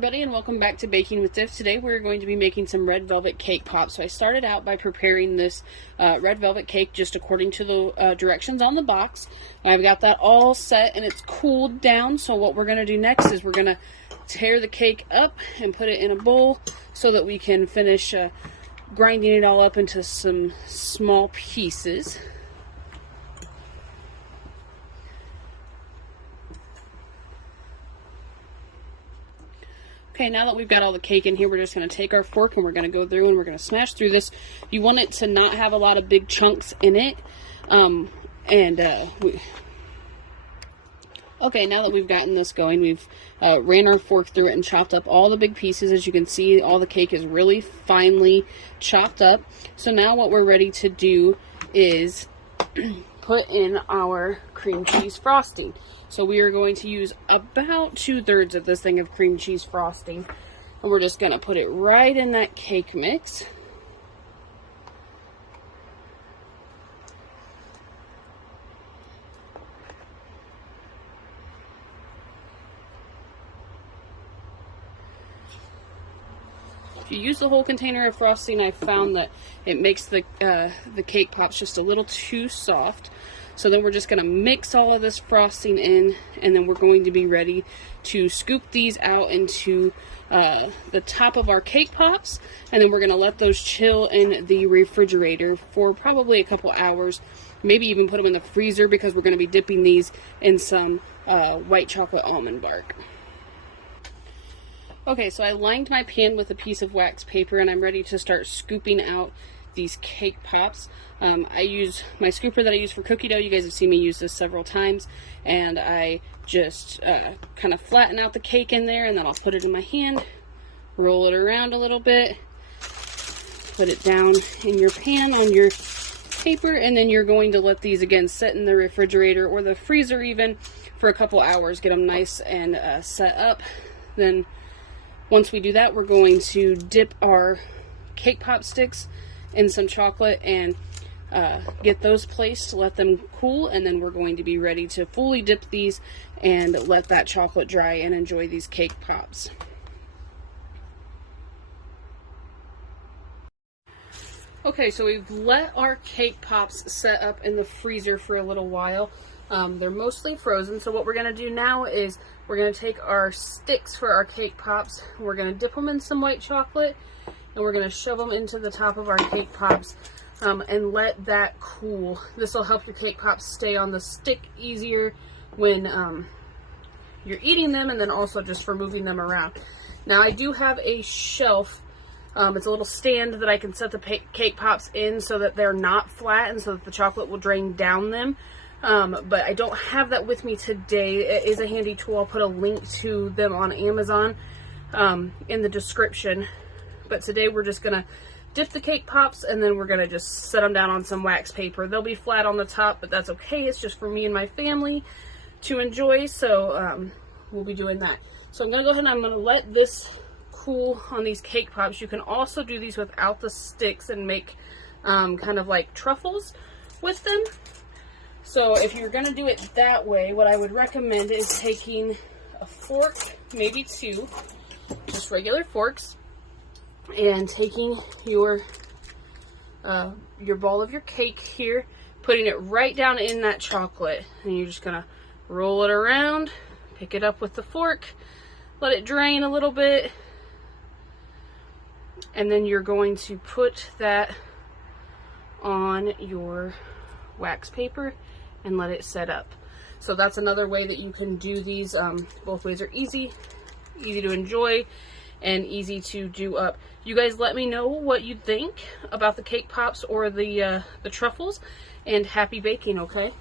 everybody, and welcome back to Baking with Tiff. Today we're going to be making some red velvet cake pops. So I started out by preparing this red velvet cake just according to the directions on the box. I've got that all set and it's cooled down. So what we're going to do next is we're going to tear the cake up and put it in a bowl so that we can finish grinding it all up into some small pieces. Okay, now that we've got all the cake in here, we're just going to take our fork and we're going to go through and we're going to smash through this. You want it to not have a lot of big chunks in it. Okay, now that we've gotten this going, we've ran our fork through it and chopped up all the big pieces. As you can see, all the cake is really finely chopped up. So now what we're ready to do is put in our cream cheese frosting. So we are going to use about 2/3 of this thing of cream cheese frosting. And we're just going to put it right in that cake mix. If you use the whole container of frosting, I found that it makes the cake pops just a little too soft. So then we're just going to mix all of this frosting in, and then we're going to be ready to scoop these out into the top of our cake pops, and then we're going to let those chill in the refrigerator for probably a couple hours, maybe even put them in the freezer because we're going to be dipping these in some white chocolate almond bark. Okay, so I lined my pan with a piece of wax paper and I'm ready to start scooping out these cake pops. I use my scooper that I use for cookie dough. You guys have seen me use this several times, and I just kind of flatten out the cake in there, and then I'll put it in my hand, roll it around a little bit, put it down in your pan on your paper, and then you're going to let these again sit in the refrigerator or the freezer even for a couple hours, get them nice and set up. Then once we do that, we're going to dip our cake pop sticks in some chocolate and get those placed, let them cool, and then we're going to be ready to fully dip these and let that chocolate dry and enjoy these cake pops. Okay, so we've let our cake pops set up in the freezer for a little while. They're mostly frozen, so what we're going to do now is we're going to take our sticks for our cake pops, we're going to dip them in some white chocolate, and we're going to shove them into the top of our cake pops and let that cool. This will help your cake pops stay on the stick easier when you're eating them, and then also just for moving them around. Now I do have a shelf. It's a little stand that I can set the cake pops in so that they're not flat and so that the chocolate will drain down them. But I don't have that with me today. It is a handy tool. I'll put a link to them on Amazon in the description. But today we're just going to dip the cake pops and then we're going to just set them down on some wax paper. They'll be flat on the top, but that's okay. It's just for me and my family to enjoy. So we'll be doing that. So I'm going to go ahead and I'm going to let this cool on these cake pops. You can also do these without the sticks and make kind of like truffles with them. So if you're going to do it that way, what I would recommend is taking a fork, maybe two, just regular forks, and taking your ball of your cake here, putting it right down in that chocolate, and you're just going to roll it around, pick it up with the fork, let it drain a little bit, and then you're going to put that on your wax paper and let it set up. So that's another way that you can do these. Both ways are easy to enjoy and easy to do up. You guys let me know what you think about the cake pops or the truffles, and happy baking, okay?